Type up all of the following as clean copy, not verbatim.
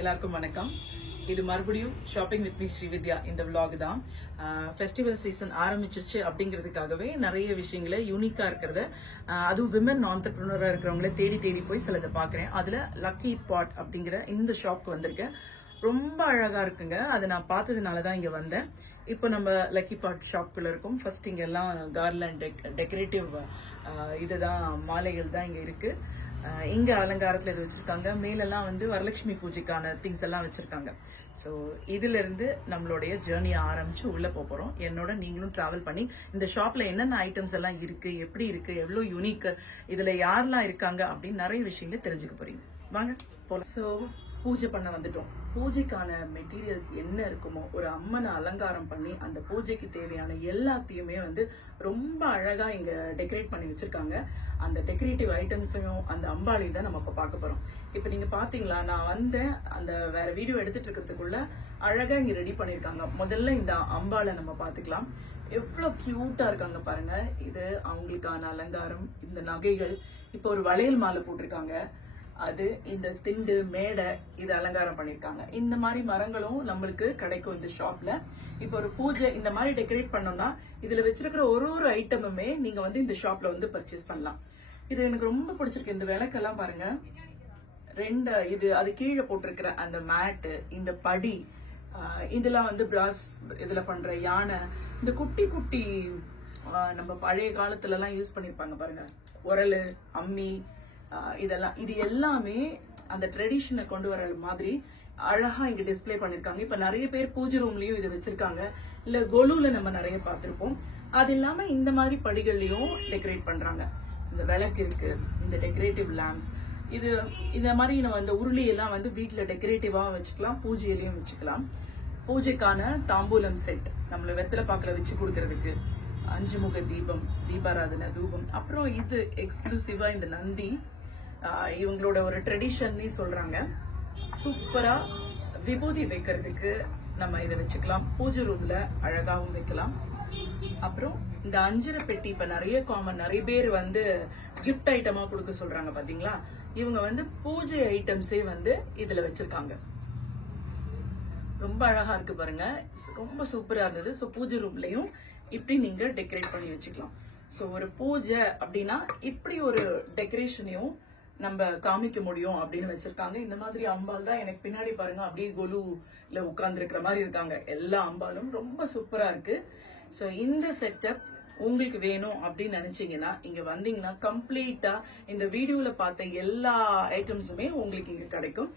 எல்லாருக்கும் வணக்கம். இது மறுபடியும் ஷாப்பிங் வித் மீ ஸ்ரீவித்யா இந்த vlog தான். ஃபெஸ்டிவல் சீசன் ஆரம்பிச்சிருச்சு அப்படிங்கிறதுக்காகவே நிறைய விஷயங்களை யூனிக்கா இருக்கிறத, அதுவும் விமன் ஆண்டர்பிரினரா இருக்கிறவங்கள தேடி தேடி போய் சிலதை பாக்குறேன். அதுல லக்கி பாட் அப்படிங்கிற இந்த ஷாப்க்கு வந்திருக்கேன். ரொம்ப அழகா இருக்குங்க. அதை நான் பார்த்ததுனாலதான் இங்க வந்தேன். இப்போ நம்ம லக்கி பாட் ஷாப்குள்ள இருக்கோம். ஃபர்ஸ்ட் இங்க எல்லாம் கார்லண்ட் டெக்கரேட்டிவ் இதுதான், மாலைகள் தான் இங்க இருக்கு. இங்க அலங்காரத்துல இது வச்சிருக்காங்க. மேலெல்லாம் வந்து வரலட்சுமி பூஜைக்கான திங்ஸ் எல்லாம் வச்சிருக்காங்க. ஸோ இதுல இருந்து நம்மளுடைய ஜேர்னியை ஆரம்பிச்சு உள்ள போறோம். என்னோட நீங்களும் டிராவல் பண்ணி இந்த ஷாப்ல என்னென்ன ஐட்டம்ஸ் எல்லாம் இருக்கு, எப்படி இருக்கு, எவ்வளவு யூனிக், இதுல யாரெல்லாம் இருக்காங்க அப்படின்னு நிறைய விஷயங்களை தெரிஞ்சுக்க போறீங்க. வாங்க போலாம். ஸோ பூஜை பண்ண வந்துட்டோம். பூஜைக்கான மெட்டீரியல்ஸ் என்ன இருக்குமோ, ஒரு அம்மனை அலங்காரம் பண்ணி அந்த பூஜைக்கு தேவையான எல்லாத்தையுமே வந்து ரொம்ப அழகா இங்க டெக்கரேட் பண்ணி வச்சிருக்காங்க. அந்த டெக்கரேட்டிவ் ஐட்டம்ஸையும் அந்த அம்பாளையும் தான் நம்ம இப்ப பார்க்க போறோம். இப்ப நீங்க பாத்தீங்களா, நான் வந்தேன் அந்த வேற வீடியோ எடுத்துட்டு இருக்கிறதுக்குள்ள அழகா இங்க ரெடி பண்ணிருக்காங்க. முதல்ல இந்த அம்பாளை நம்ம பாத்துக்கலாம். எவ்வளவு கியூட்டா இருக்காங்க பாருங்க. இது அவங்களுக்கான அலங்காரம். இந்த நகைகள், இப்ப ஒரு வளையல் மாலை போட்டிருக்காங்க. அது இந்த திண்டு மேடை இது அலங்காரம் பண்ணிருக்காங்க. இந்த மாதிரி மரங்களும் நம்மளுக்கு கிடைக்கும் இந்த ஷாப்ல. இப்ப ஒரு பூஜை இந்த மாதிரி டெக்கரேட் பண்ணோம்னா இதுல வச்சிருக்கிற ஒரு ஒரு ஐட்டமுமே நீங்க வந்து இந்த ஷாப்ல வந்து பர்ச்சேஸ் பண்ணலாம். இது எனக்கு ரொம்ப பிடிச்சிருக்கு. இந்த விளக்கெல்லாம் பாருங்க, ரெண்டு இது அது கீழே போட்டிருக்கிற அந்த மேட்டு, இந்த படி, இதெல்லாம் வந்து பிராஸ் இதுல பண்ற யானை, இந்த குட்டி குட்டி நம்ம பழைய காலத்துல எல்லாம் யூஸ் பண்ணிருப்பாங்க பாருங்க, உரலு, அம்மி, இதெல்லாம், இது எல்லாமே அந்த ட்ரெடிஷனை கொண்டு வர மாதிரி அழகா இங்க டிஸ்பிளே பண்ணிருக்காங்க. இப்ப நிறைய பேர் பூஜை ரூம்லயும் இதை வச்சிருக்காங்க, இல்ல கொலுல நம்ம நிறைய பார்த்திருப்போம். அது இல்லாம இந்த மாதிரி படிகள்லயும் டெக்கரேட் பண்றாங்க. இந்த விளக்கு இருக்கு, இந்த டெக்கரேட்டிவ் லேம்ப்ஸ், இது இந்த மாதிரி நம்ம இந்த உருளி எல்லாம் வந்து வீட்டுல டெக்கரேட்டிவா வச்சுக்கலாம், பூஜையிலயும் வச்சுக்கலாம். பூஜைக்கான தாம்பூலம் செட், நம்மள வெத்தலை பாக்குல வச்சு கொடுக்கறதுக்கு 5 முக தீபம், தீபாராதனை, தூபம். அப்புறம் இது எக்ஸ்க்ளூசிவா இந்த நந்தி, இவங்களோட ஒரு ட்ரெடிஷன் சொல்றாங்க. சூப்பரா விபூதி வைக்கிறதுக்கு நம்ம இதை வச்சுக்கலாம். பூஜை ரூம்ல அழகாவும் வைக்கலாம். அப்புறம் இந்த அஞ்சரை பெட்டி, இப்ப நிறைய காமன், நிறைய பேர் வந்து கிஃப்ட் ஐட்டமா கொடுக்க சொல்றாங்க பாத்தீங்களா. இவங்க வந்து பூஜை ஐட்டம்ஸே வந்து இதுல வச்சிருக்காங்க. ரொம்ப அழகா இருக்கு பாருங்க, ரொம்ப சூப்பரா இருந்தது. ஸோ பூஜை ரூம்லயும் இப்படி நீங்க டெக்கரேட் பண்ணி வச்சுக்கலாம். ஸோ ஒரு பூஜை அப்படின்னா இப்படி ஒரு டெக்கரேஷனையும் நம்ம காமிக்க முடியும் அப்படின்னு வச்சிருக்காங்க. இந்த மாதிரி அம்பாள் தான் எனக்கு பின்னாடி பாருங்க, அப்படியே கொலுல உட்கார்ந்து இருக்கிற மாதிரி இருக்காங்க. எல்லா அம்பாலும் ரொம்ப சூப்பரா இருக்கு. ஸோ இந்த செட்டப் உங்களுக்கு வேணும் அப்படின்னு நினைச்சீங்கன்னா இங்க வந்தீங்கன்னா கம்ப்ளீட்டா இந்த வீடியோல பார்த்த எல்லா ஐட்டம்ஸுமே உங்களுக்கு இங்க கிடைக்கும்.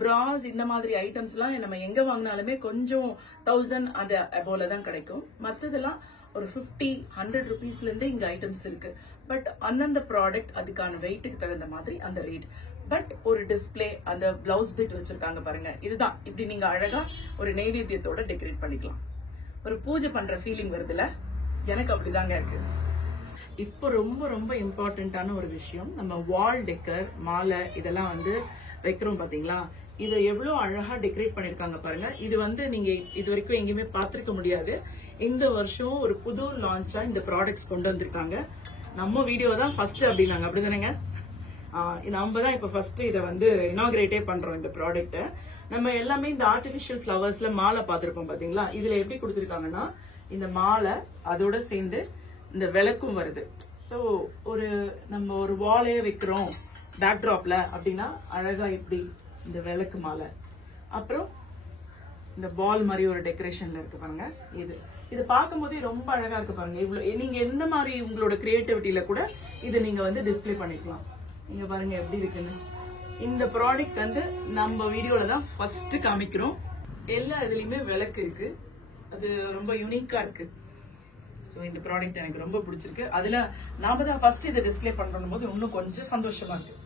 பிராஸ் இந்த மாதிரி ஐட்டம்ஸ் எல்லாம் நம்ம எங்க வாங்கினாலுமே கொஞ்சம் 1000 அது போல தான் கிடைக்கும். மற்றதெல்லாம் ஒரு 50-100 ருபீஸ்ல இருந்து இங்க ஐட்டம்ஸ் இருக்கு. பட் அந்தந்த ப்ராடக்ட் அதுக்கான வெயிட்டுக்கு தகுந்த மாதிரி அந்த ரேட். பட் ஒரு டிஸ்பிளே, அந்த பிளவுஸ் பிட் வச்சிருக்காங்க பாருங்க. இதுதான் இப்படி நீங்க அழகா ஒரு நைவேத்தியத்தோட டெக்கரேட் பண்ணிக்கலாம். ஒரு பூஜை பண்ற ஃபீலிங் வருதுல, எனக்கு அப்படிதாங்க இருக்கு. இப்போ ரொம்ப ரொம்ப இம்பார்ட்டன்டான ஒரு விஷயம், நம்ம வால் டெக்கர், மாலை இதெல்லாம் வந்து வைக்கிறோம் பாத்தீங்களா. இதை எவ்வளவு அழகா டெக்கரேட் பண்ணிருக்காங்க பாருங்க. இது வந்து நீங்க இது வரைக்கும் எங்கேயுமே பார்த்திருக்க முடியாது. இந்த வருஷம் ஒரு புது லான்ச்சா இந்த ப்ராடக்ட்ஸ் கொண்டு வந்திருக்காங்க. நம்ம வீடியோ தான் ஃபர்ஸ்ட் அப்படின்னாங்க, அப்படிதானேங்க. நம்ம தான் இப்ப ஃபர்ஸ்ட் இதை வந்து இனாகிரேட்டே பண்றோம் இந்த ப்ராடக்ட். நம்ம எல்லாமே இந்த ஆர்டிபிஷியல் ஃபிளவர்ஸ்ல மாலை பார்த்திருப்போம் பாத்தீங்களா. இதுல எப்படி கொடுத்திருக்காங்கன்னா இந்த மாலை அதோட சேர்ந்து இந்த விளக்கும் வருது. ஸோ ஒரு நம்ம ஒரு வாலே வைக்கிறோம் பேக்ட்ராப்ல அப்படின்னா அழகா இப்படி இந்த விளக்கு மாலை, அப்புறம் இந்த பால் மாதிரி ஒரு டெக்கரேஷன்ல இருக்கு பாருங்க. இது பார்க்கும் போதே ரொம்ப அழகா இருக்கு பாருங்க. இவ்வளவு நீங்க எந்த மாதிரி உங்களோட கிரியேட்டிவிட்டியில கூட இது நீங்க வந்து டிஸ்பிளே பண்ணிக்கலாம். நீங்க பாருங்க எப்படி இருக்குன்னு. இந்த ப்ராடக்ட் வந்து நம்ம வீடியோல தான் ஃபர்ஸ்ட் காமிக்கிறோம். எல்லா இதுலயுமே விளக்கு இருக்கு, அது ரொம்ப யூனிக்கா இருக்கு. சோ இந்த ப்ராடக்ட் எனக்கு ரொம்ப பிடிச்சிருக்கு. அதுல நாம தான் ஃபர்ஸ்ட் இதை டிஸ்பிளே பண்றோம் போது இன்னும் கொஞ்சம் சந்தோஷமா இருக்கு.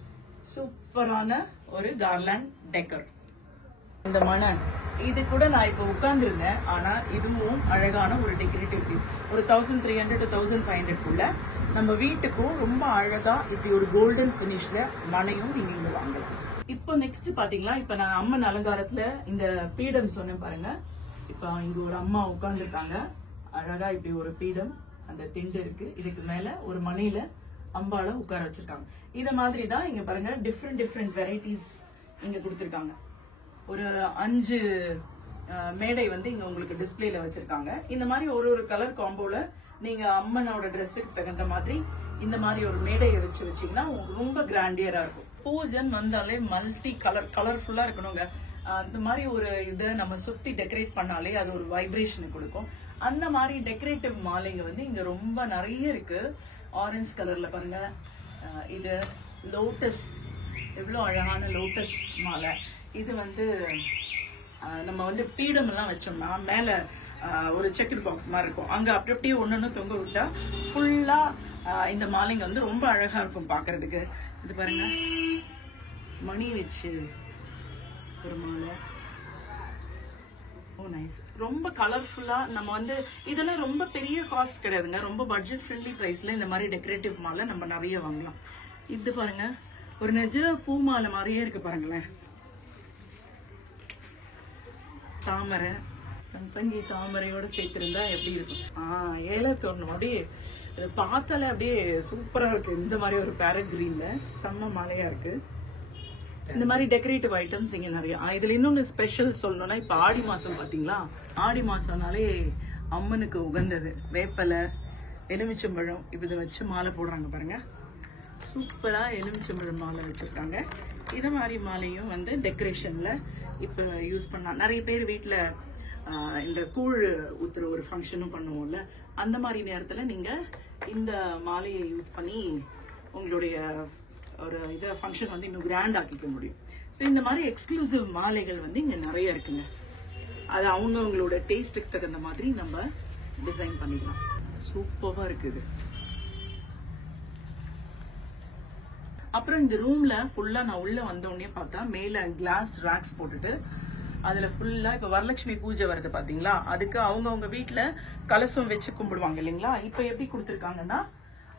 சூப்பரான ஒரு கார்லாண்ட் டெக்கர். இந்த மனை இது கூட நான் இப்ப உட்கார்ந்து இருந்தேன். ஆனா இதுவும் அழகான ஒரு டெக்கரேட்டிவ் பீஸ். ஒரு 1300 to 1500 குள்ள நம்ம வீட்டுக்கும் ரொம்ப அழகா இப்படி ஒரு கோல்டன் பினிஷ்ல மனையும் நீங்க இங்க வாங்கலாம். இப்போ நெக்ஸ்ட் பாத்தீங்களா, இப்ப நான் அம்மன் அலங்காரத்துல இந்த பீடம் சொன்னேன் பாருங்க. இப்ப இங்க ஒரு அம்மா உட்கார்ந்து இருக்காங்க. அழகா இப்படி ஒரு பீடம், அந்த திண்டு இருக்கு. இதுக்கு மேல ஒரு மனையில அம்பாளை உட்கார வச்சிருக்காங்க. இத மாதிரி தான் இங்க பாருங்க டிஃப்ரெண்ட் வெரைட்டிஸ் இங்க கொடுத்திருக்காங்க. ஒரு 5 மேடை வந்து இங்க உங்களுக்கு டிஸ்பிளேல வச்சிருக்காங்க. இந்த மாதிரி ஒரு கலர் காம்போல நீங்க அம்மனோட ட்ரெஸ்ஸுக்கு தகுந்த மாதிரி இந்த மாதிரி ஒரு மேடையை வச்சீங்கன்னா ரொம்ப கிராண்டியரா இருக்கும். பூஜைன்னு வந்தாலே மல்டி கலர்ஃபுல்லா இருக்கணுங்க. அந்த மாதிரி ஒரு இதை நம்ம சுத்தி டெக்கரேட் பண்ணாலே அது ஒரு வைப்ரேஷனை கொடுக்கும். அந்த மாதிரி டெக்கரேட்டிவ் மாலைங்க வந்து இங்க ரொம்ப நிறைய இருக்கு. ஆரஞ்சு கலர்ல பாருங்க, இது லோட்டஸ், எவ்வளவு அழகான லோட்டஸ் மாலை. இது வந்து நம்ம வந்து பீடம் எல்லாம் வச்சோம்னா மேல ஒரு செக்கர் பாக்ஸ் மாதிரி இருக்கும், அங்க அப்படியே ஒன்னொன்னு தொங்க விட்டா ஃபுல்லா இந்த மாலைங்க வந்து ரொம்ப அழகா இருக்கும் பாக்குறதுக்கு. இது பாருங்க, மணி வச்சு ஒரு மாலை, ஓ நைஸ், ரொம்ப கலர்ஃபுல்லா. நம்ம வந்து இதெல்லாம் ரொம்ப பெரிய காஸ்ட் கிடையாதுங்க, ரொம்ப பட்ஜெட் ஃப்ரெண்ட்லி பிரைஸ்ல இந்த மாதிரி டெக்கரேட்டிவ் மாலை நம்ம நிறைய வாங்கலாம். இது பாருங்க, ஒரு நிஜ பூ மாலை மாதிரியே இருக்கு பாருங்களேன். தாமரை, சம்பங்கி தாமரையோட சேர்த்திருந்தா எப்படி இருக்கும்? ஏழை தோணும். அப்படியே பார்த்தாலே அப்படியே சூப்பரா இருக்கு. இந்த மாதிரி ஒரு பேரட் கிரீன்ல செம்ம மாலையா இருக்கு. இந்த மாதிரி டெக்கரேட்டிவ் ஐட்டம்ஸ் இங்க நிறைய. இதுல இன்னொன்னு ஸ்பெஷல் சொல்லணும்னா, இப்ப ஆடி மாசம் பாத்தீங்களா, ஆடி மாசம்னாலே அம்மனுக்கு உகந்தது வேப்பலை, எலுமிச்சம்பழம், இதை வச்சு மாலை போடுறாங்க பாருங்க. சூப்பரா எலுமிச்சம்பழம் மாலை வச்சிருக்காங்க. இத மாதிரி மாலையும் வந்து டெக்கரேஷன்ல இப்ப யூஸ் பண்ணலாம். நிறைய பேர் வீட்டுல இந்த கூழ் ஊத்துற ஒரு ஃபங்க்ஷனும் பண்ணுவோம்ல, அந்த மாதிரி நேரத்துல நீங்க இந்த மாலையை யூஸ் பண்ணி உங்களுடைய ஒரு இதை ஃபங்க்ஷன் வந்து இன்னும் கிராண்ட் ஆக்கிக்க முடியும். ஸோ இந்த மாதிரி எக்ஸ்க்ளூசிவ் மாலைகள் வந்து இங்க நிறைய இருக்குங்க. அது அவங்களோட டேஸ்ட்டுக்கு தகுந்த மாதிரி நம்ம டிசைன் பண்ணிக்கலாம். சூப்பரா இருக்குது. அப்புறம் இந்த ரூம்ல ஃபுல்லா நான் உள்ள வந்த உடனே பார்த்தா மேல கிளாஸ் ராக்ஸ் போட்டுட்டு அதுல ஃபுல்லா இப்ப வரலட்சுமி பூஜை வருது பாத்தீங்களா, அதுக்கு அவங்க வீட்டுல கலசம் வச்சு கும்பிடுவாங்க இல்லைங்களா. இப்ப எப்படி கொடுத்திருக்காங்கன்னா,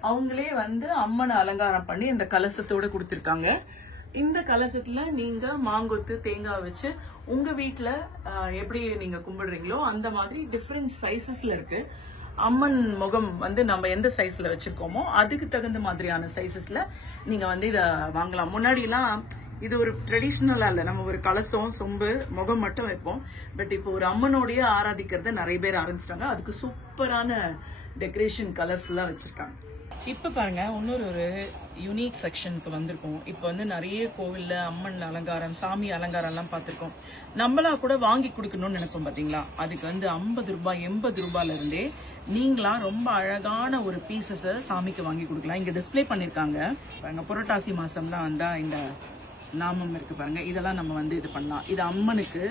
அவங்களே வந்து அம்மனை அலங்காரம் பண்ணி இந்த கலசத்தோட கொடுத்திருக்காங்க. இந்த கலசத்துல நீங்க மாங்கொத்து தேங்காய் வச்சு உங்க வீட்டுல எப்படி நீங்க கும்பிடுறீங்களோ அந்த மாதிரி டிஃப்ரெண்ட் சைசஸ்ல இருக்கு. அம்மன் முகம் வந்து நம்ம எந்த சைஸ்ல வச்சிருக்கோமோ அதுக்கு தகுந்த மாதிரியான சைசஸ்ல நீங்க வந்து இத வாங்கலாம். முன்னாடி எல்லாம் இது ஒரு ட்ரெடிஷ்னலா இல்ல, நம்ம ஒரு கலசம் சொம்பு முகம் மட்டும் வைப்போம். பட் இப்போ ஒரு அம்மனோடைய ஆராதிக்கிறத நிறைய பேர் ஆரம்பிச்சிட்டாங்க. அதுக்கு சூப்பரான டெக்கரேஷன் கலர்ஃபுல்லா வச்சிருக்காங்க. இப்ப பாருங்க, இன்னொரு யூனிக் செக்ஷனுக்கு வந்திருக்கோம். இப்ப வந்து நிறைய கோவில்ல அம்மன் அலங்காரம், சாமி அலங்காரம் எல்லாம் பார்த்திருக்கோம். நம்மளா கூட வாங்கி கொடுக்கணும்னு நினைப்போம் பாத்தீங்களா. அதுக்கு வந்து 50 ரூபாய் 80 ரூபாயில இருந்தே நீங்களா ரொம்ப அழகான ஒரு பீசஸ சாமிக்கு வாங்கி கொடுக்கலாம். இங்க டிஸ்பிளே பண்ணிருக்காங்க பாருங்க. புரட்டாசி மாசம்லாம் வந்தா இந்த நாமம் இருக்கு பாருங்க, இதெல்லாம் நம்ம வந்து இது பண்ணலாம். இது அம்மனுக்கு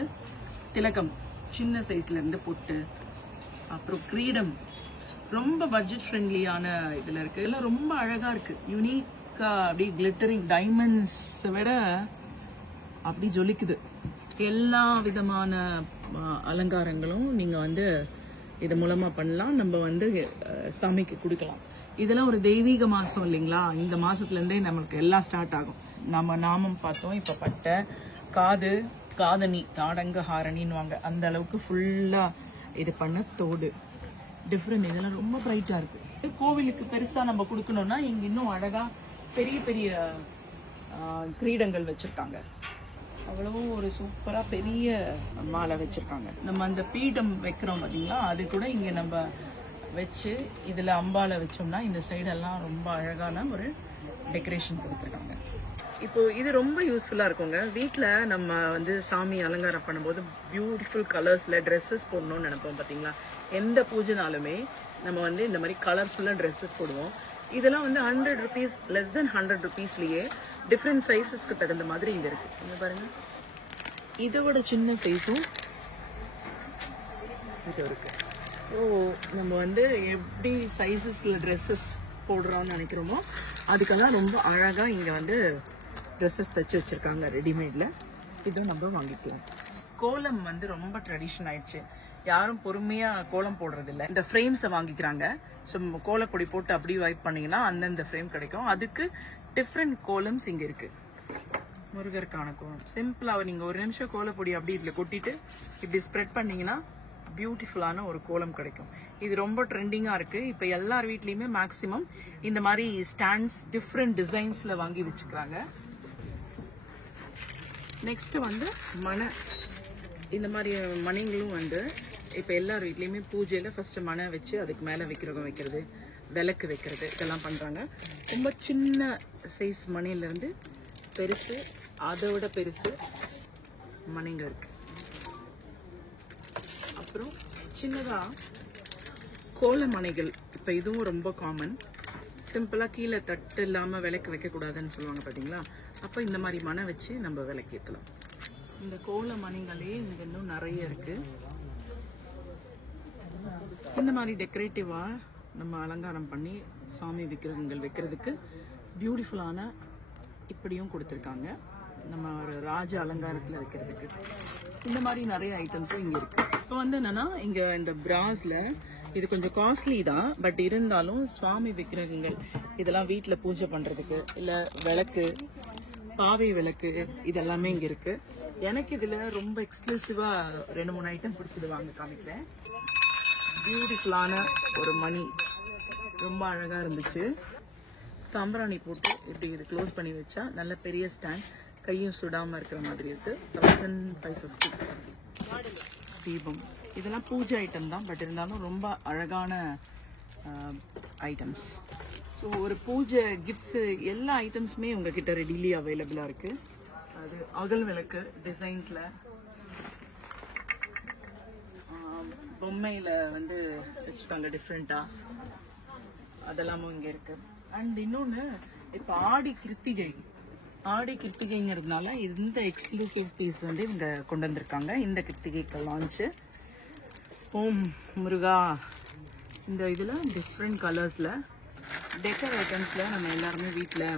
திலகம் சின்ன சைஸ்ல இருந்து பொட்டு, அப்புறம் கிரீடம், ரொம்ப பட்ஜெட் ஃப்ரெண்ட்லியான இதுல இருக்கு. இதெல்லாம் ரொம்ப அழகா இருக்கு, யூனிக்கா, அப்படி கிளிட்டரிங் டைமண்ட்ஸ் விட அப்படி ஜொலிக்குது. எல்லா விதமான அலங்காரங்களும் நீங்க வந்து இது மூலமா பண்ணலாம். நம்ம வந்து சாமிக்கு கொடுக்கலாம். இதெல்லாம் ஒரு தெய்வீக மாசம் இல்லைங்களா. இந்த மாசத்துல இருந்தே நமக்கு எல்லாம் ஸ்டார்ட் ஆகும். நம்ம நாமம் பார்த்தோம், இப்ப பட்டை, காது, காதணி, தாடங்க ஹாரணின்னு வாங்க, அந்த அளவுக்கு ஃபுல்லா இது பண்ண தோடு டிஃப்ரெண்ட். இதெல்லாம் ரொம்ப பிரைட்டா இருக்கு. கோவிலுக்கு பெருசா நம்ம கொடுக்கணும்னா இங்க இன்னும் அழகா பெரிய பெரிய கிரீடங்கள் வச்சிருக்காங்க. அவ்வளவு ஒரு சூப்பரா பெரிய மாலை வச்சிருக்காங்க. நம்ம அந்த பீடம் வைக்கிறோம் பாத்தீங்களா, அது கூட இங்க நம்ம வச்சு இதுல அம்பால வச்சோம்னா இந்த சைடெல்லாம் ரொம்ப அழகான ஒரு டெக்கரேஷன் கொடுத்துருக்காங்க. இப்போ இது ரொம்ப யூஸ்ஃபுல்லா இருக்குங்க. வீட்டுல நம்ம வந்து சாமி அலங்காரம் பண்ணும்போது பியூட்டிஃபுல் கலர்ஸ்ல ட்ரெஸ்ஸஸ் போடணும்னு நினைப்போம் பாத்தீங்களா. எந்த பூஜைனாலுமே நம்ம வந்து இந்த மாதிரி கலர்ஃபுல்லா ட்ரெஸ்ஸஸ் போடுவோம். இதெல்லாம் வந்து 100 rupees, less than 100 rupeesலயே டிஃப்ரெண்ட் சைஸஸ்க்கு தகுந்த மாதிரி இங்க இருக்கு. இங்க பாருங்க, இதோட சின்ன சைஸும் இது இருக்கு. ஸோ நம்ம வந்து எப்படி சைஸஸ்ல ட்ரெஸ்ஸஸ் போடுறோம்னு நினைக்கிறோமோ அதுக்கெல்லாம் ரொம்ப அழகா இங்க வந்து ட்ரெஸ்ஸஸ் தச்சு வச்சிருக்காங்க ரெடிமேட்ல. இதுவும் நம்ம வாங்கிக்கலாம். கோலம் வந்து ரொம்ப ட்ரெடிஷன் ஆயிடுச்சு. யாரும் பொறுமையா கோலம் போடுறது இல்லை. இந்த ஃப்ரேம்ஸை வாங்கிக்கிறாங்க. ஸோ கோலப்பொடி போட்டு அப்படி வைப் பண்ணீங்கன்னா அந்தந்த ஃப்ரேம் கிடைக்கும். அதுக்கு டிஃப்ரெண்ட் கோலம்ஸ் இங்க இருக்கு. முருகருக்கான கோலம் சிம்பிளா நீங்க ஒரு நிமிஷம் கோலப்பொடி அப்படி இதுல கொட்டிட்டு இப்படி ஸ்ப்ரெட் பண்ணீங்கன்னா பியூட்டிஃபுல்லான ஒரு கோலம் கிடைக்கும். இது ரொம்ப ட்ரெண்டிங்கா இருக்கு. இப்ப எல்லார் வீட்லயுமே மேக்சிமம் இந்த மாதிரி ஸ்டாண்ட்ஸ் டிஃப்ரெண்ட் டிசைன்ஸ்ல வாங்கி வச்சுக்கிறாங்க. நெக்ஸ்ட் வந்து மணை. இந்த மாதிரி மணிங்களும் வந்து இப்போ எல்லார் வீட்லேயுமே பூஜையில் ஃபர்ஸ்ட் மணை வச்சு அதுக்கு மேலே விக்கிரகம் வைக்கிறது, விளக்கு வைக்கிறது, இதெல்லாம் பண்ணுறாங்க. ரொம்ப சின்ன சைஸ் மணிலேருந்து பெருசு, அதை விட பெருசு மணிங்க இருக்கு. அப்புறம் சின்னதாக கோல மனைகள், இப்போ இதுவும் ரொம்ப காமன். சிம்பிளாக கீழே தட்டு இல்லாமல் விளக்கு வைக்கக்கூடாதுன்னு சொல்லுவாங்க பார்த்தீங்களா, அப்போ இந்த மாதிரி மனை வச்சு நம்ம விளக்கு ஏற்றலாம். இந்த கோல மணிகளே இங்கே இன்னும் நிறைய இருக்கு. இந்த மாதிரி டெக்கரேட்டிவாக நம்ம அலங்காரம் பண்ணி சாமி விக்கிரகங்கள் வைக்கிறதுக்கு பியூட்டிஃபுல்லான இப்படியும் கொடுத்துருக்காங்க. நம்ம ஒரு ராஜ அலங்காரத்தில் வைக்கிறதுக்கு இந்த மாதிரி நிறைய ஐட்டம்ஸும் இங்கே இருக்கு. இப்போ வந்து என்னன்னா, இங்கே இந்த பிராஸ்ல இது கொஞ்சம் காஸ்ட்லி தான், பட் இருந்தாலும் சுவாமி விக்கிரகங்கள் இதெல்லாம் வீட்டில் பூஜை பண்ணுறதுக்கு, இல்லை விளக்கு, பாவை விளக்கு, இதெல்லாமே இங்கே இருக்கு. எனக்கு இதில் ரொம்ப எக்ஸ்க்ளூசிவாக 2-3 ஐட்டம் பிடிச்சது வாங்க காமிக்கிறேன். பியூட்டிஃபுல்லான ஒரு மணி, ரொம்ப அழகாக இருந்துச்சு. சாம்பிராணி போட்டு இப்படி இது க்ளோஸ் பண்ணி வச்சா நல்ல பெரிய ஸ்டாண்ட், கையும் சுடாமல் இருக்கிற மாதிரி இருக்கு. 1550 தீபம். இதெல்லாம் பூஜை ஐட்டம் தான், பட் இருந்தாலும் ரொம்ப அழகான ஐட்டம்ஸ். ஸோ ஒரு பூஜை கிஃப்ட்ஸு எல்லா ஐட்டம்ஸுமே உங்ககிட்ட ரெடிலி அவைலபிளாக இருக்கு. அது அகல் விளக்கு டிசைன்ஸில், பொம்மையில் வந்து வச்சுருக்காங்க டிஃப்ரெண்ட்டாக, அதெல்லாமும் இங்கே இருக்கு. அண்ட் இன்னொன்று, இப்போ ஆடி கிருத்திகைங்கிறதுனால இந்த எக்ஸ்க்ளூசிவ் பீஸ் வந்து இங்கே கொண்டு வந்திருக்காங்க. இந்த கிருத்திகைக்கு லான்ச்சு. ஓம் முருகா. இந்த இதில் டிஃப்ரெண்ட் கலர்ஸில் டெக்கர் ஐட்டம்ஸில் நம்ம எல்லாருமே வீட்டில்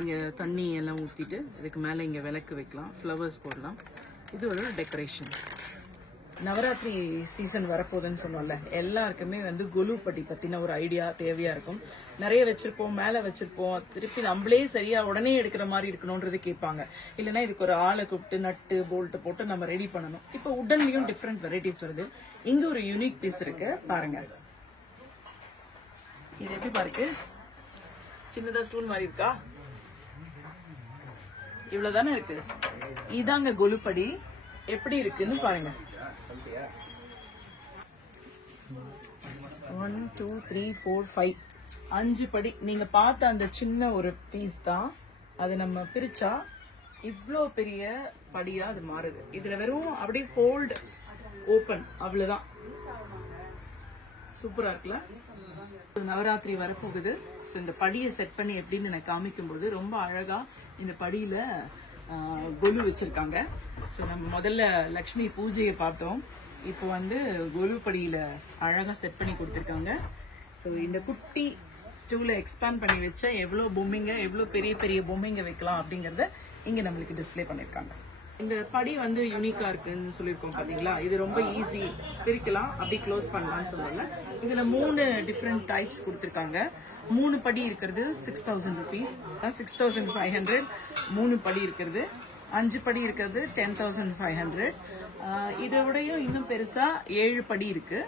இங்கே தண்ணி எல்லாம் ஊற்றிட்டு இதுக்கு மேலே இங்கே விளக்கு வைக்கலாம், ஃப்ளவர்ஸ் போடலாம். இது ஒரு டெக்கரேஷன். நவராத்திரி சீசன் வரப்போகுதுன்னு சொன்னோம்ல, எல்லாருக்குமே வந்து கொலுப்பட்டி பற்றின ஒரு ஐடியா தேவையாக இருக்கும். நிறைய வச்சுருப்போம், மேலே வச்சுருப்போம், திருப்பி நம்மளே சரியாக உடனே எடுக்கிற மாதிரி இருக்கணுன்றது கேட்பாங்க. இல்லைன்னா இதுக்கு ஒரு ஆளை கூப்பிட்டு நட்டு போல்ட்டு போட்டு நம்ம ரெடி பண்ணணும். இப்போ உடன்லையும் டிஃப்ரெண்ட் வெரைட்டிஸ் வருது. இங்கே ஒரு யூனிக் பீஸ் இருக்கு, பாருங்க. இது எப்படி பாருக்கு, சின்னதாக ஸ்டூல் மாதிரி இருக்கா, இவ்வளவுதானே இருக்கு. இதாங்க கொலுப்படி, எப்படி இருக்குன்னு பாருங்க. 1 2 3 4 5 5 படி. நீங்க பார்த்த அந்த சின்ன ஒரு பீஸ் தான், அது நம்ம பிரிச்சா இவ்வளோ பெரிய படியா அது மாறுது. இதுல வெறும் அப்படியே ஃபோல்ட் ஓபன், அவ்வளவுதான். சூப்பரா இருக்குல்ல. நவராத்திரி வரப்போகுது. ஸோ இந்த படியை செட் பண்ணி எப்படின்னு நான் காமிக்கும்போது ரொம்ப அழகா இந்த படியில கொலு வச்சிருக்காங்க. ஸோ நம்ம முதல்ல லக்ஷ்மி பூஜையை பார்த்தோம், இப்போ வந்து கொலு படியில அழகா செட் பண்ணி கொடுத்துருக்காங்க. ஸோ இந்த குட்டி ஸ்டூல எக்ஸ்பேண்ட் பண்ணி வச்சா எவ்வளோ பொம்மைங்க, எவ்வளோ பெரிய பெரிய பொம்மைங்க வைக்கலாம் அப்படிங்கறத இங்க நம்மளுக்கு டிஸ்பிளே பண்ணிருக்காங்க. இந்த படி வந்து யூனிக்கா இருக்குன்னு சொல்லியிருக்கோம் பாத்தீங்களா. இது ரொம்ப ஈஸி, பிரிக்கலாம், அப்படி க்ளோஸ் பண்ணலாம்னு சொல்லல. இதுல 3 டிஃப்ரெண்ட் டைப்ஸ் கொடுத்துருக்காங்க. 3 படி இருக்கிறது 6000 rupees, 6500. 3 படி இருக்கிறது, 5 படி இருக்கிறது 10500. இதை விடையும் இன்னும் பெருசா 7 படி இருக்கு,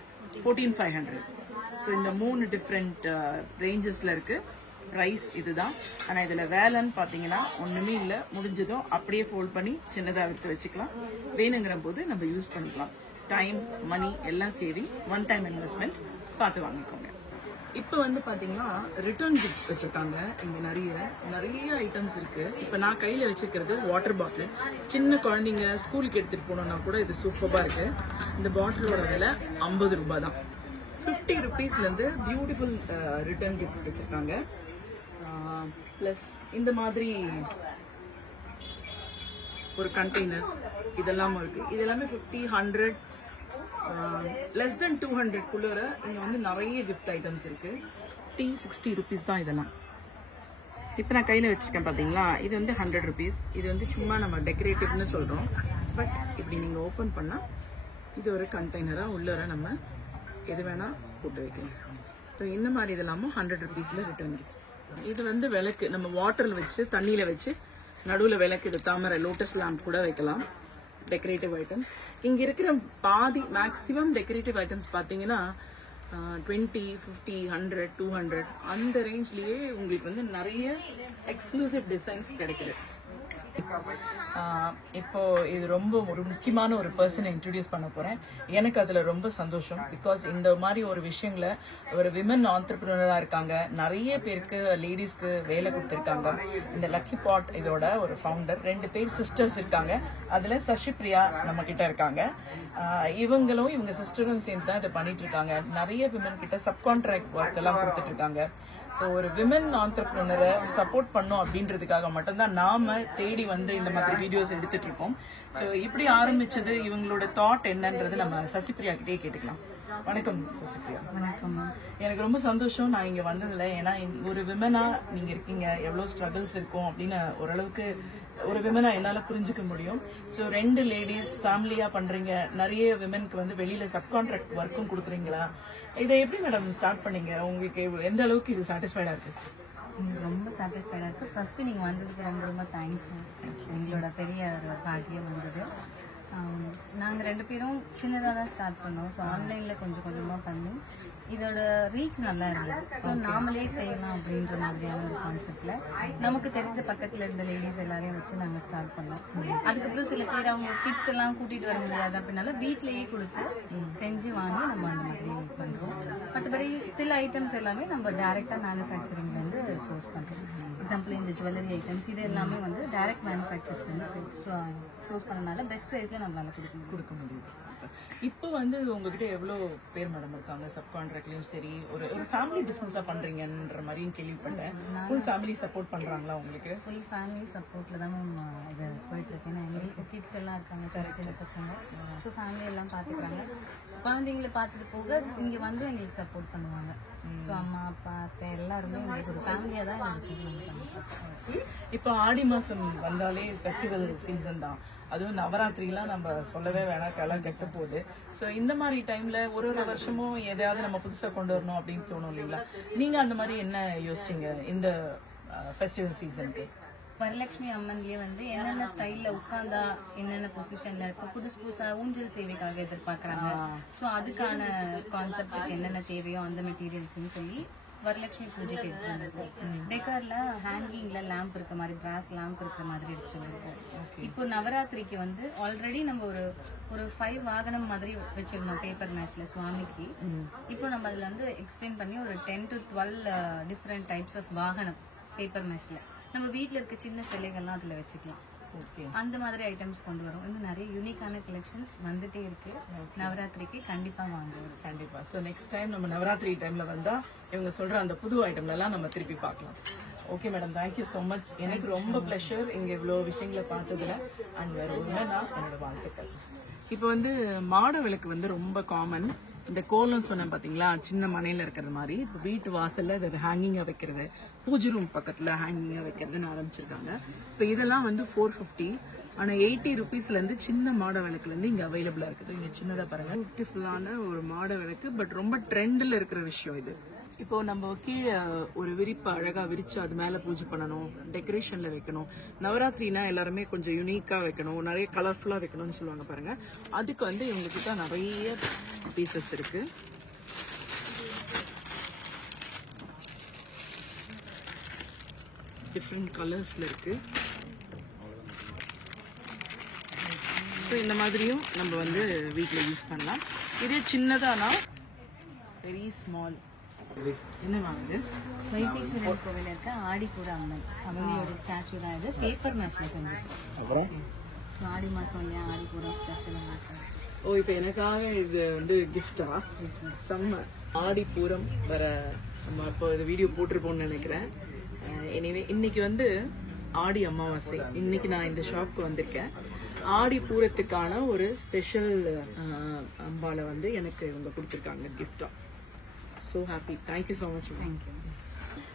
14500. ஸோ இந்த 3 டிஃப்ரெண்ட் ரேஞ்சஸ்ல இருக்கு. ப்ரைஸ் இதுதான். ஆனா இதுல வேலைன்னு பாத்தீங்கன்னா ஒண்ணுமே இல்லை, முடிஞ்சதும் அப்படியே ஃபோல்ட் பண்ணி சின்னதாக எடுத்து வச்சுக்கலாம். வேணுங்கிற போது நம்ம யூஸ் பண்ணிக்கலாம். டைம், மணி எல்லாம் சேவிங், ஒன் டைம் இன்வெஸ்ட்மெண்ட். பார்த்து வாங்கிக்கோங்க. இப்போ வந்து பாத்தீங்கன்னா ரிட்டர்ன் கிஃப்ட்ஸ் வச்சிருக்காங்க. இங்க நிறைய ஐட்டம்ஸ் இருக்கு. இப்போ நான் கையில வச்சிருக்கிறது வாட்டர் பாட்டில். சின்ன குழந்தைங்க ஸ்கூலுக்கு எடுத்துட்டு போனோம்னா கூட இது சூப்பரா இருக்கு. இந்த பாட்டிலோட விலை 50 ரூபாய் தான். 50 rupeesல இருந்து பியூட்டிஃபுல் ரிட்டர்ன் கிஃப்ட்ஸ் வச்சிருக்காங்க. பிளஸ் இந்த மாதிரி ஒரு கண்டெய்னர்ஸ் இதெல்லாம் இருக்கு. இது எல்லாமே 50, 100, less than 200 குள்ளர இங்க வந்து நிறைய கிஃப்ட் ஐட்டம்ஸ் இருக்கு. 60 rupees தான் இதெல்லாம். இப்போ நான் கையில வச்சிருக்கேன் பாத்தீங்களா, இது வந்து 100 rupees. இது வந்து சும்மா நம்ம டெக்கரேட்டிவ்னு சொல்றோம், பட் இப்படி நீங்க ஓபன் பண்ணா இது ஒரு கண்டெய்னரா உள்ளர நம்ம எது வேணா போட்டு வைக்கலாம். ஸோ இந்த மாதிரி இதெல்லாமும் 100 rupeesல ரிட்டர்ன் கிஃப்ட். இது வந்து விளக்கு, நம்ம வாட்டர்ல வச்சு தண்ணியில வச்சு நடுவில் விளக்கு, இது தாமரை லோட்டஸ் லேம்ப் கூட வைக்கலாம். டெக்கரேட்டிவ் ஐட்டம்ஸ் இங்க இருக்கிற பாதி மேக்ஸிமம் டெக்கரேட்டிவ் ஐட்டம்ஸ் பாத்தீங்கன்னா 20, 50, 100, 200 அந்த ரேஞ்ச்லயே உங்களுக்கு வந்து நிறைய எக்ஸ்க்ளூசிவ் டிசைன்ஸ் கிடைக்குது. இப்போ இது ரொம்ப ஒரு முக்கியமான ஒரு பர்சனை இன்ட்ரடியூஸ் பண்ண போறேன். எனக்கு அதுல ரொம்ப சந்தோஷம். பிகாஸ் இந்த மாதிரி ஒரு விஷயங்கள ஒரு விமன் ஆண்டர்பிரினரா இருக்காங்க, நிறைய பேருக்கு லேடிஸ்க்கு வேலை கொடுத்திருக்காங்க. இந்த லக்கி பாட் இதோட ஒரு ஃபவுண்டர், 2 பேர் சிஸ்டர்ஸ் இருக்காங்க. அதுல சசிப்ரியா நம்ம கிட்ட இருக்காங்க. இவங்களும் இவங்க சிஸ்டரும் சேர்ந்து தான் இதை பண்ணிட்டு இருக்காங்க. நிறைய விமன் கிட்ட சப்கான்ட்ராக்ட் ஒர்க் எல்லாம் கொடுத்துட்டு இருக்காங்க. ஸோ ஒரு விமன் ஆண்டர்பிரினரை சப்போர்ட் பண்ணோம் அப்படின்றதுக்காக மட்டும்தான் நாம தேடி வந்து இந்த மாதிரி வீடியோஸ் எடுத்துட்டு இருக்கோம். ஸோ இப்படி ஆரம்பிச்சது, இவங்களோட தாட் என்னன்றது நம்ம சசிப்ரியா கிட்டே கேட்டுக்கலாம். வணக்கம் சசிப்ரியா. வணக்கம். எனக்கு ரொம்ப சந்தோஷம் நான் இங்க வந்ததுல. ஏன்னா ஒரு விமனா நீங்க இருக்கீங்க, எவ்வளவு ஸ்ட்ரகிள்ஸ் இருக்கும் அப்படின்னு ஓரளவுக்கு ஒரு விமனா என்னால புரிஞ்சுக்க முடியும். ஸோ 2 லேடிஸ் ஃபேமிலியா பண்றீங்க, நிறைய விமனுக்கு வந்து வெளியில சப்கான்ட்ராக்ட் ஒர்க்கும் கொடுக்குறீங்களா? இதை எப்படி மேடம் ஸ்டார்ட் பண்ணீங்க? உங்களுக்கு எந்த அளவுக்கு இது சாட்டிஸ்ஃபைடா இருக்கு? ரொம்ப சாட்டிஸ்ஃபைடா இருக்கு. ஃபர்ஸ்ட் நீங்க வந்ததுக்கு ரொம்ப ரொம்ப தேங்க்ஸ். எங்களோட பெரிய ஒரு பாக்கியம் வந்தது. நாங்கள் 2 பேரும் சின்னதாக தான் ஸ்டார்ட் பண்ணோம். ஸோ ஆன்லைனில் கொஞ்சம் கொஞ்சமாக பண்ணி இதோட ரீச் நல்லா இருந்தது. ஸோ நாமளே செய்யலாம் அப்படின்ற மாதிரியான ஒரு கான்செப்டில் நமக்கு தெரிஞ்ச பக்கத்தில் இருந்த லேடிஸ் எல்லாரையும் வச்சு நாங்கள் ஸ்டார்ட் பண்ணோம். அதுக்கப்புறம் சில பேர் அவங்க கிட்ஸ் எல்லாம் கூட்டிகிட்டு வர முடியாது அப்படின்னால வீட்டிலேயே கொடுத்து செஞ்சு வாங்கி நம்ம அந்த மாதிரி பண்ணுறோம். மற்றபடி சில ஐட்டம்ஸ் எல்லாமே நம்ம டைரெக்டாக மேனுஃபேக்சரிங்லேருந்து சோர்ஸ் பண்ணுறோம். எக்ஸாம்பிள் இந்த ஜுவல்லரி ஐட்டம்ஸ் இது எல்லாமே வந்து டைரக்ட் மேனுஃபேக்சர்ஸ்லேருந்து சோர்ஸ் பண்ணனால பெஸ்ட் ப்ரைஸில் நம்மளால கொடுக்க முடியும். இப்போ வந்து உங்ககிட்ட எவ்வளவு பேர் மேடம் இருக்காங்க? சப்கான்ட்ராக்ட்லயும் சரி, ஒரு ஃபேமிலி பிசினஸா பண்றீங்கன்ற மாதிரியும் கேள்விப்பட்டேன். ஃபுல் ஃபேமிலி சப்போர்ட் பண்றாங்களா உங்களுக்கு? ஃபுல் ஃபேமிலி சப்போர்ட்ல தான் இது போயிட்டு இருக்கு. ஏன்னா எங்களுக்கு கிட்ஸ் எல்லாம் இருக்காங்க, சின்ன பசங்க. ஸோ ஃபேமிலி எல்லாம் பார்த்துக்கிறாங்க. குழந்தைங்களை பார்த்துட்டு போக இங்கே வந்து எங்களுக்கு சப்போர்ட் பண்ணுவாங்க. ஸோ அம்மா அப்பா அத்தை எல்லாருமே எங்களுக்கு ஒரு ஃபேமிலியாக தான் இந்த பிஸ்னஸ் பண்ணிட்டு. இப்போ ஆடி மாசம் வந்தாலே ஃபெஸ்டிவல் சீசன் தான். அதுவும் நவராத்திரிலாம் நம்ம சொல்லவே வேணாம், கெல்லாம் கெட்ட போகுது. ஸோ இந்த மாதிரி டைம்ல ஒரு வருஷமும் எதையாவது நம்ம புதுசா கொண்டு வரணும் அப்படின்னு தோணும் இல்லைங்களா? நீங்க அந்த மாதிரி என்ன யோசிச்சீங்க இந்த ஃபெஸ்டிவல் சீசனுக்கு? வரலட்சுமி அம்மன்லயே வந்து என்னென்ன ஸ்டைல்ல உட்கார்ந்தா என்னென்ன பொசிஷன்ல இப்ப புதுசா ஊஞ்சல் சேவைக்காக எதிர்பார்க்கறாங்க. சோ அதுக்கான கான்செப்டுக்கு என்னென்ன தேவையோ அந்த மெட்டீரியல்ஸ்ன்னு சொல்லி வரலட்சுமி பூஜைக்கு எடுத்துட்டு வந்திருக்கோம். டெக்கர்ல ஹேங்கிங்ல லேம்ப் இருக்க மாதிரி, பிராஸ் லேம்ப் இருக்க மாதிரி எடுத்துட்டு வந்திருக்கோம். இப்போ நவராத்திரிக்கு வந்து ஆல்ரெடி நம்ம ஒரு 5 வாகனம் மாதிரி வச்சிருந்தோம் பேப்பர் மேட்ச்ல சுவாமிக்கு. இப்போ நம்ம அதுல வந்து எக்ஸ்டெண்ட் பண்ணி ஒரு 10 to 12 டிஃப்ரெண்ட் டைப்ஸ் ஆஃப் வாகனம் பேப்பர் மேட்ச்ல நம்ம வீட்டுல இருக்க சின்ன சிலைகள்லாம் அதுல வச்சுக்கலாம். அந்த மாதிரி ஐட்டம்ஸ் கொண்டு வரும். இன்னும் நிறைய யூனிக்கான கலெக்ஷன்ஸ் வந்துட்டே இருக்கு. நவராத்திரிக்கு கண்டிப்பா வாங்குவோம். கண்டிப்பா. ஸோ நெக்ஸ்ட் டைம் நம்ம நவராத்திரி டைம்ல வந்தா இவங்க சொல்ற அந்த புது ஐட்டம்ல எல்லாம் நம்ம திருப்பி பார்க்கலாம். Okay madam, thank you so much. எனக்கு ரொம்ப பிளஷர் இங்க இவ்வளவு விஷயங்களை பார்த்ததுல. அண்ட் வேற ஒண்ணுனா என்னோட வாழ்த்துக்கள். இப்போ வந்து மாட விளக்கு வந்து ரொம்ப காமன். இந்த கோலம் சொன்னேன் பாத்தீங்களா, சின்ன மனையில இருக்கிறது மாதிரி. இப்போ வீட்டு வாசல்ல இது ஹேங்கிங்கா வைக்கிறது, பூஜை ரூம் பக்கத்துல ஹேங்கிங்கா வைக்கிறதுன்னு ஆரம்பிச்சிருக்காங்க. இப்போ இதெல்லாம் வந்து 450. ஆனா 80 ருபீஸ்ல இருந்து சின்ன மாட விளக்குல இருந்து இங்க அவைலபிளா இருக்குது. இங்க சின்னதா பாருங்க, பியூட்டிஃபுல்லான ஒரு மாட விளக்கு. பட் ரொம்ப ட்ரெண்ட்ல இருக்கிற விஷயம் இது. இப்போ நம்ம கீழே ஒரு விரிப்பு அழகா விரிச்சு அது மேல பூஜை பண்ணணும், டெக்கரேஷன்ல வைக்கணும். நவராத்திரினா எல்லாருமே கொஞ்சம் யூனிக்கா வைக்கணும், நிறைய கலர்ஃபுல்லா வைக்கணும்னு சொல்லுவாங்க பாருங்க. அதுக்கு வந்து இவங்க கிட்ட நிறைய பீசஸ் இருக்கு. டிஃப்ரெண்ட் கலர்ஸ்ல இருக்கு. ஸோ இந்த மாதிரியும் நம்ம வந்து வீட்டில் யூஸ் பண்ணலாம். இதே சின்னதானா வெரி ஸ்மால். என்ன வாங்குது? வைத்தீஸ்வரன் கோவில் இருக்க ஆடிப்பூர அம்மன் அவங்களோட ஸ்டாச்சு தான் இது. பேப்பர் மேட்ச்ல செஞ்சிருக்கோம். ஸோ ஆடி மாசம் இல்லையா, ஆடிப்பூரம் ஸ்பெஷலாக. ஓ, இப்போ எனக்காக இது வந்து கிஃப்டா? செம்ம. ஆடிப்பூரம் வர நம்ம இப்போ இது வீடியோ போட்டிருப்போம்னு நினைக்கிறேன். எனிவே இன்னைக்கு வந்து ஆடி அமாவாசை. இன்னைக்கு நான் இந்த ஷாப்க்கு வந்திருக்கேன். ஆடி பூரத்துக்கான ஒரு ஸ்பெஷல் அம்பாலை வந்து எனக்கு இவங்க கொடுத்துருக்காங்க கிஃப்டா. So happy. Thank you so much. Thank you.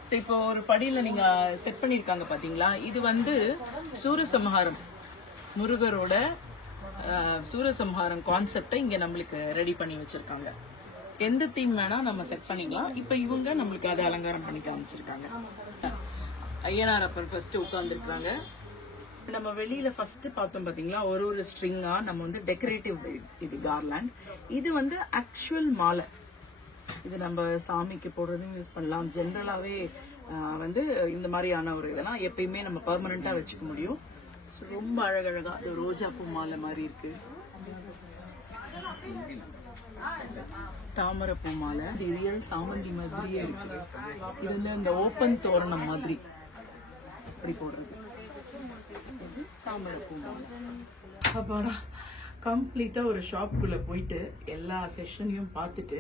So இப்போ ஒரு படியில் நீங்க செட் பண்ணியிருக்காங்க பாத்தீங்களா, இது வந்து சூரசம்ஹாரம், முருகரோட சூரசம்ஹாரம் கான்செப்டை இங்க நம்மளுக்கு ரெடி பண்ணி வச்சிருக்காங்க. எந்த தீம் வேணா நம்ம செட் பண்ணிக்கலாம். இப்ப இவங்க நம்மளுக்கு அதை அலங்காரம் பண்ணி காமிச்சிருக்காங்க. ஐயனார் அப்பர் ஃபர்ஸ்ட் உட்கார்ந்துருக்காங்க. நம்ம வெளியில ஃபர்ஸ்ட் பார்த்தோம் பாத்தீங்களா, ஒரு ஸ்ட்ரிங்கா நம்ம வந்து டெக்கரேட்டிவ் இது கார்லாண்ட். இது வந்து ஆக்சுவல் மாலை. இது நம்ம சாமிக்கு போடுறதும் யூஸ் பண்ணலாம். ஜென்ரலாவே வந்து இந்த மாதிரியான ஒரு இதெல்லாம் எப்பயுமே நம்ம பெர்மனண்டா வச்சுக்க முடியும். ரொம்ப அழகழகா அது ரோஜா பூ மாலை மாதிரி இருக்கு, தாமரை பூ மாலை, ரியல் சாமந்தி மாதிரியே இருக்கு. இது வந்து இந்த ஓப்பன் தோரணம் மாதிரி இப்படி போடுறது. தாமரை பூ மாலை. அப்பாடா, கம்ப்ளீட்டா ஒரு ஷாப்புக்குள்ள போயிட்டு எல்லா செஷனையும் பார்த்துட்டு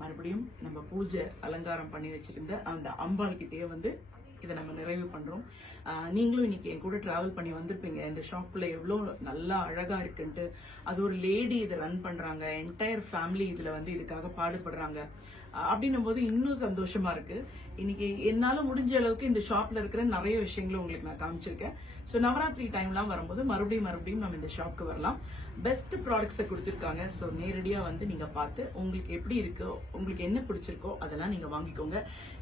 மறுபடியும் நம்ம பூஜை அலங்காரம் பண்ணி வச்சிருந்த அந்த அம்பாள் கிட்டேயே வந்து இதை நம்ம நிறைவு பண்றோம். நீங்களும் இன்னைக்கு என் கூட டிராவல் பண்ணி வந்திருப்பீங்க. இந்த ஷாப்ல எவ்வளவு நல்லா அழகா இருக்குன்ட்டு. அது ஒரு லேடி இதை ரன் பண்றாங்க, என்டையர் ஃபேமிலி இதுல வந்து இதுக்காக பாடுபடுறாங்க அப்படின்னும் போது இன்னும் சந்தோஷமா இருக்கு. இன்னைக்கு என்னால முடிஞ்ச அளவுக்கு இந்த ஷாப்ல இருக்கிற நிறைய விஷயங்களும் உங்களுக்கு நான் காமிச்சிருக்கேன். ஸோ நவராத்திரி டைம்லாம் வரும்போது மறுபடியும் நம்ம இந்த ஷாப்க்கு வரலாம். பெஸ்ட் ப்ராடக்ட்ஸை கொடுத்துருக்காங்க. ஸோ நேரடியா வந்து நீங்க பார்த்து உங்களுக்கு எப்படி இருக்கோ, உங்களுக்கு என்ன பிடிச்சிருக்கோ அதெல்லாம் நீங்க வாங்கிக்கோங்க.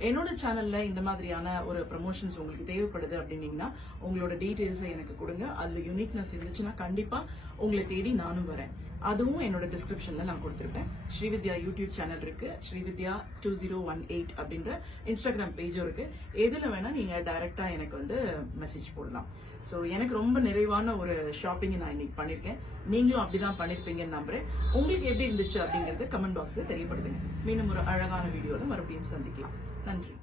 என்னோட சேனல்ல இந்த மாதிரியான ஒரு ப்ரமோஷன்ஸ் உங்களுக்கு தேவைப்படுது அப்படின்னீங்கன்னா உங்களோட டீடைல்ஸை எனக்கு கொடுங்க. அதுல யூனிக்னஸ் இருந்துச்சுன்னா கண்டிப்பா உங்களை தேடி நானும் வரேன். அதுவும் என்னோட டிஸ்கிரிப்ஷன்ல நான் கொடுத்திருப்பேன். ஸ்ரீவித்யா யூடியூப் சேனல் இருக்கு, ஸ்ரீவித்யா 2018 அப்படின்ற இன்ஸ்டாகிராம் பேஜும் இருக்கு. எதுல வேணா நீங்க டைரக்டா எனக்கு வந்து மெசேஜ் போடலாம். ஸோ எனக்கு ரொம்ப நிறைவான ஒரு ஷாப்பிங் நான் இன்னைக்கு பண்ணிருக்கேன். நீங்களும் அப்படிதான் பண்ணிருப்பீங்கன்னு நம்புறேன். உங்களுக்கு எப்படி இருந்துச்சு அப்படிங்கறது கமெண்ட் பாக்ஸ்ல தெரியப்படுத்துங்க. மீண்டும் ஒரு அழகான வீடியோல மறுபடியும் சந்திக்கலாம். நன்றி.